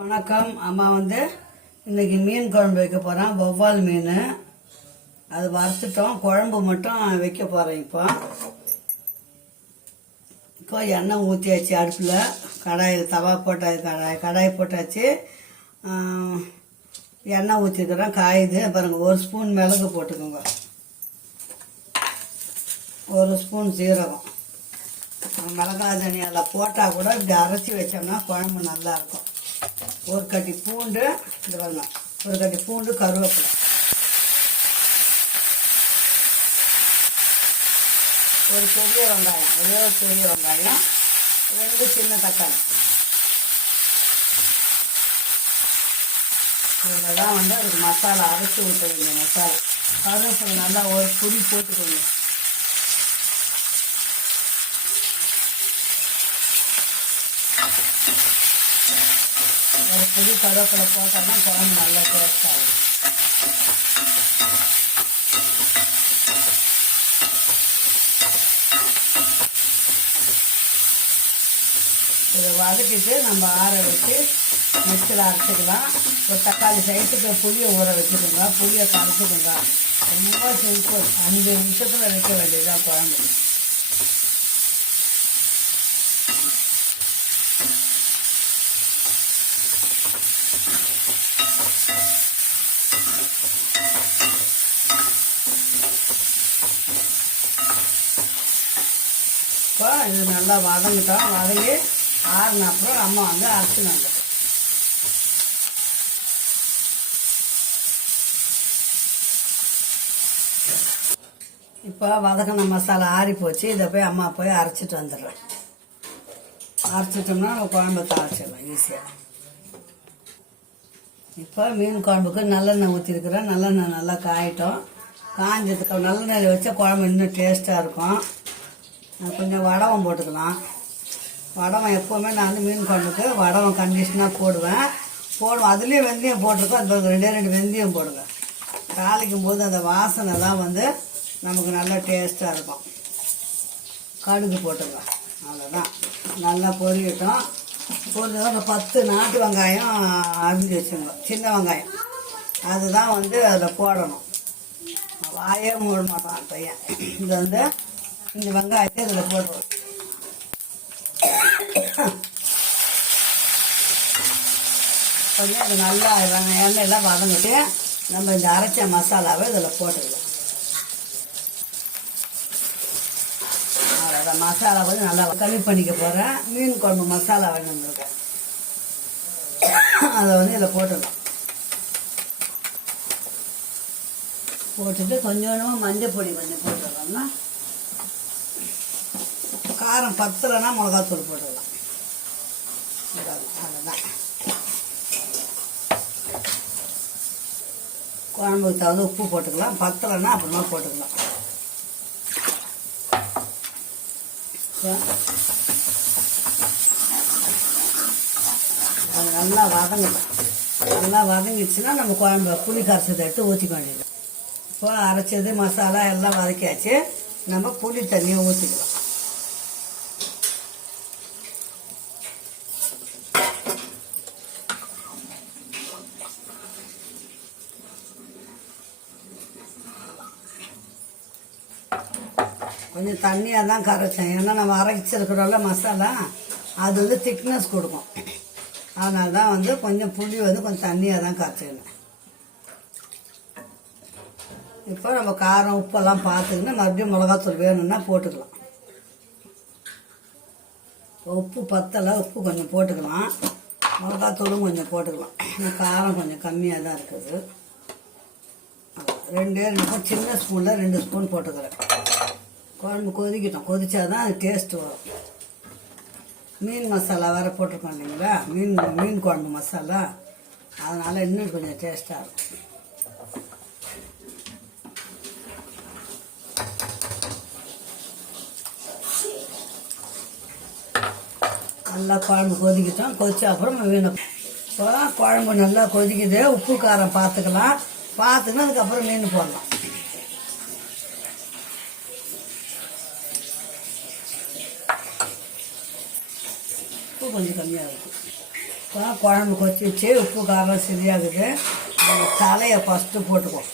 வணக்கம். அம்மா இன்னைக்கு மீன் குழம்பு வைக்க போகிறேன். வவ்வால் மீன் அது வறுத்துட்டோம். குழம்பு மட்டும் வைக்க போகிறேன். இப்போ எண்ணெய் ஊற்றியாச்சு. அடுப்பில் கடாய் தவா போட்டாச்சு. கடாய் போட்டாச்சு. எண்ணெய் ஊற்றிக்கிறேன். காயுது பாருங்கள். 1 ஸ்பூன் மிளகு போட்டுக்கோங்க. 1 ஸ்பூன் சீரகம். மிளகாய் தனியால் போட்டால் கூட இப்படி அரைச்சி வச்சோம்னா குழம்பு நல்லாயிருக்கும். 1 கட்டி பூண்டு, இது வரலாம். 1 கட்டி பூண்டு, கருவேப்பிலை, 1 பெரிய வெங்காயம், ஒரே ஒரு பெரிய வெங்காயம், 2 சின்ன தக்காளி. இதில் தான் அதுக்கு மசாலா அரைச்சி ஊற்றுவீங்க. மசாலா கருவேப்பிலை நல்லா ஒரு பொடி போட்டுக்கோங்க. ஒரு புளி கருவேப்பிலை போட்டால் தான் குழம்பு நல்லா டேஸ்ட் ஆகும். இதை வதக்கிட்டு நம்ம ஆற வச்சு மிக்சியில் அரைச்சிக்கலாம். ஒரு தக்காளி சைஸுக்கு புளியை ஊற வச்சுக்கோங்க. புளியை கரைச்சிக்கோங்க. ரொம்ப சிம்பிள். 5 நிமிஷத்தில் வைக்க வேண்டியதுதான் குழம்பு. இப்போ இது நல்லா வதங்கிட்டோம். வதங்கி ஆறுன அப்புறம் அம்மா அரைச்சினாங்க. இப்போ வதக்கின மசாலா ஆறி போச்சு. இதை அம்மா போய் அரைச்சிட்டு வந்துடுறேன். அரைச்சிட்டோம்னா குழம்பு தாளிச்சிடலாம் ஈஸியாக. இப்போ மீன் குழம்புக்கு நல்லெண்ணெய் ஊற்றிருக்கிறேன். நல்லெண்ணெய் நல்லா காயிட்டோம். காஞ்சதுக்கு நல்லெண்ணெயில் வச்சா குழம்பு இன்னும் டேஸ்ட்டாக இருக்கும். கொஞ்சம் வடவம் போட்டுக்கலாம். வடவம் எப்போவுமே நான் மீன் குழம்புக்கு வடவம் கண்டிஷனாக போடுவேன். அதுலேயும் வெந்தயம் போட்டிருக்கோம். அது 2 வெந்தயம் போடுங்க. தாளிக்கும் போது அந்த வாசனை தான் நமக்கு நல்லா டேஸ்ட்டாக இருக்கும். கடுகு போட்டுங்க. அவ்வளோதான். நல்லா பொரியட்டும். பொரிஞ்சதாக 10 நாட்டு வெங்காயம் அரிஞ்சு வச்சுங்க. சின்ன வெங்காயம் அதுதான் அதில் போடணும். வாயே மூட மாட்டான் பையன். இது இந்த வெங்காயத்தை இதில் போடுவோம். கொஞ்சம் அது நல்லா எண்ணெயெல்லாம் வதங்கிட்டு நம்ம இந்த அரைச்ச மசாலாவை இதில் போட்டுக்கலாம். அவ்வளோதான். மசாலா நல்லா கம்மி பண்ணிக்க போகிறேன். மீன் குழம்பு மசாலா வந்துருக்கேன். அதை இதில் போட்டுக்கலாம். போட்டுட்டு கொஞ்சம் மஞ்சள் பொடி கொஞ்சம் போட்டுடலாம்னா, காரம் பத்தலைன்னா மிளகாத்தூள் போட்டுடலாம். அவ்வளோதான். குழம்புக்கு தகுந்த உப்பு போட்டுக்கலாம். பத்தலைன்னா அப்புறமா போட்டுக்கலாம். அது நல்லா வதங்கணும். நல்லா வதங்கிடுச்சுன்னா நம்ம குழம்பு புளி கரைச்சதை எடுத்து ஊற்றிக்க வேண்டியது. இப்போ அரைச்சது மசாலா எல்லாம் வதக்கியாச்சு. நம்ம புளி தண்ணியை ஊற்றிக்கலாம். கொஞ்சம் தண்ணியாக தான் கரைச்சேன். ஏன்னா நம்ம அரைச்சிருக்கிறோம்ல மசாலா, அது திக்னஸ் கொடுக்கும். அதனால தான் கொஞ்சம் புளி கொஞ்சம் தண்ணியாக தான் கரைச்சிக்கணும். இப்போ நம்ம காரம் உப்பெல்லாம் பார்த்துக்கின்னு மறுபடியும் மிளகாத்தூள் வேணும்னா போட்டுக்கலாம். உப்பு பத்தலை, உப்பு கொஞ்சம் போட்டுக்கலாம். மிளகாத்தூளும் கொஞ்சம் போட்டுக்கலாம். காரம் கொஞ்சம் கம்மியாக தான் இருக்குது. 2 சின்ன ஸ்பூனில் 2 ஸ்பூன் போட்டுக்கிறேன். குழம்பு கொதிக்கிட்டோம். கொதிச்சாதான் அது டேஸ்ட்டு வரும். மீன் மசாலா வேறு போட்டிருக்கோம் இல்லைங்களா, மீன் குழம்பு மசாலா. அதனால் இன்னும் கொஞ்சம் டேஸ்ட்டாக இருக்கும். நல்லா குழம்பு கொதிக்கிட்டோம். கொதிச்ச அப்புறம் மீன் இப்போ குழம்பு நல்லா கொதிக்குது. உப்பு காரம் பார்த்துக்கலாம். பார்த்துக்கினா அதுக்கப்புறம் மீன் போடலாம். உப்பு கொஞ்சம் கம்மியாக இருக்கும். இப்போ குழம்பு கொச்சிச்சு உப்பு காரம் சரியாகுது. அந்த தலையை ஃபஸ்ட்டு போட்டுக்குவோம்.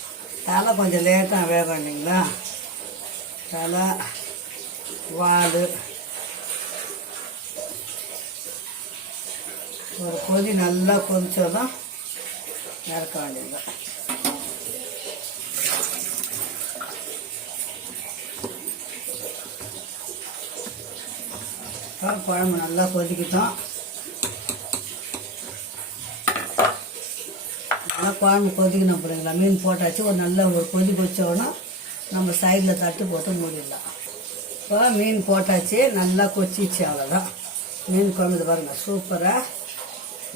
தலை கொஞ்சம் லேட்டாக வேகும் இல்லைங்களா. தலை வால் ஒரு கொதி நல்லா கொதிச்சதும் இறக்க வேண்டியது. குழம்பு நல்லா கொதிக்கிட்டோம். நல்லா குழம்பு கொதிக்கணும் பிள்ளைங்களா. மீன் போட்டாச்சு. ஒரு நல்ல ஒரு கொதி கொச்சோன்னா நம்ம சைடில் தட்டு போட்டு மூடிடலாம். இப்போ மீன் போட்டாச்சு, நல்லா கொச்சிச்சு, அவ்வளோதான். மீன் குழம்பு பாருங்கள் சூப்பராக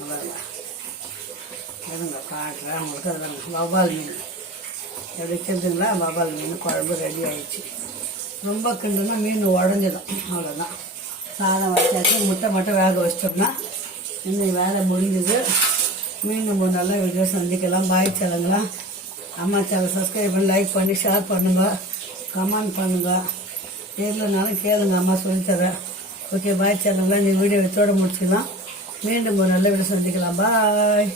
பாருங்க. எதுங்க காட்டுறேன் உங்களுக்கு. அதுதாங்க வவ்வால் மீன் எப்படி தெரிஞ்சுங்களா. வவ்வால் மீன் குழம்பு ரெடி ஆகிடுச்சு. ரொம்ப கிண்டுனா மீன் உடஞ்சிடும், அவ்வளோதான். சாதம் வச்சாச்சு, முட்டை மட்டும் வேக வச்சிட்டோம்னா இன்னைக்கு வேலை முடிஞ்சுது. மீண்டும் ஒரு நல்ல வீடியோ சந்திக்கலாம். பாய் சேனலுங்களா. அம்மா சேனல் சப்ஸ்கிரைப் பண்ணி லைக் பண்ணி ஷேர் பண்ணுங்கள், கமெண்ட் பண்ணுங்கள். எதுலனாலும் கேளுங்க, அம்மா சொல்லித்தரேன். ஓகே பாய் சேனலுங்களா. இந்த வீடியோ இதோட முடிச்சுக்கலாம். மீண்டும் ஒரு நல்ல வீடியோ சந்திக்கலாம். பாய்.